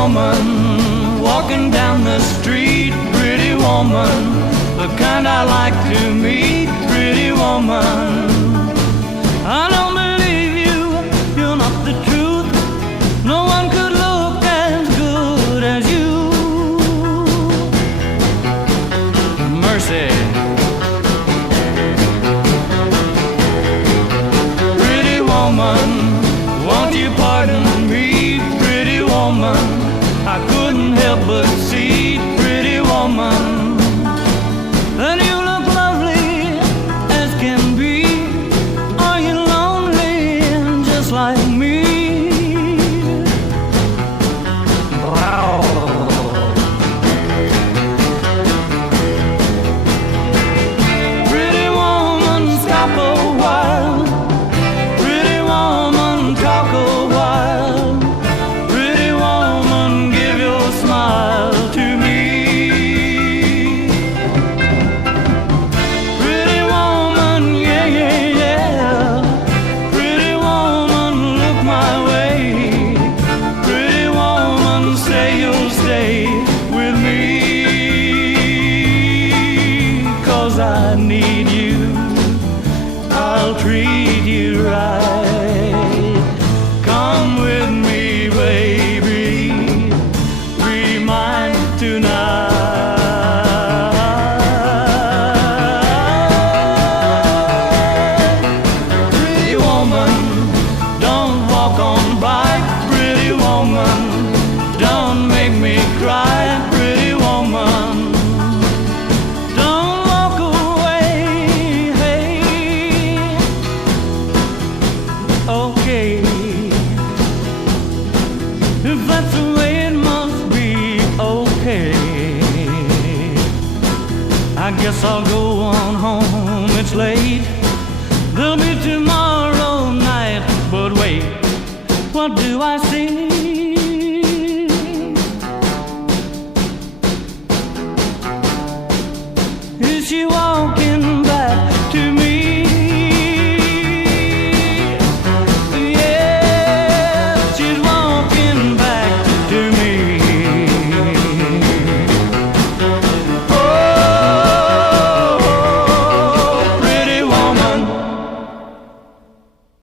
woman walking down the street, pretty woman, the kind I like to meet, pretty woman. I don't believe you, you're not the truth. No one could look as good as you. Mercy. Pretty woman, won't you pardon me, pretty woman? I couldn't help but see, pretty woman, that you look lovely as can be. Are you lonely just like me? Wow. Pretty woman, stop a while. Pretty woman, talk a while. Pretty woman, give your smile to me. Pretty woman, yeah, yeah, yeah. Pretty woman, look my way. Pretty woman, say you'll stay with me. 'Cause I need you, I'll treat you right. Come with me, baby, be mine tonight. Pretty woman, don't walk on by. Pretty woman, don't make me cry. Pretty woman, don't walk away. Hey, okay, if that's the way it must be, okay. I guess I'll go on home, it's late. There'll be tomorrow night, but wait, what do I see?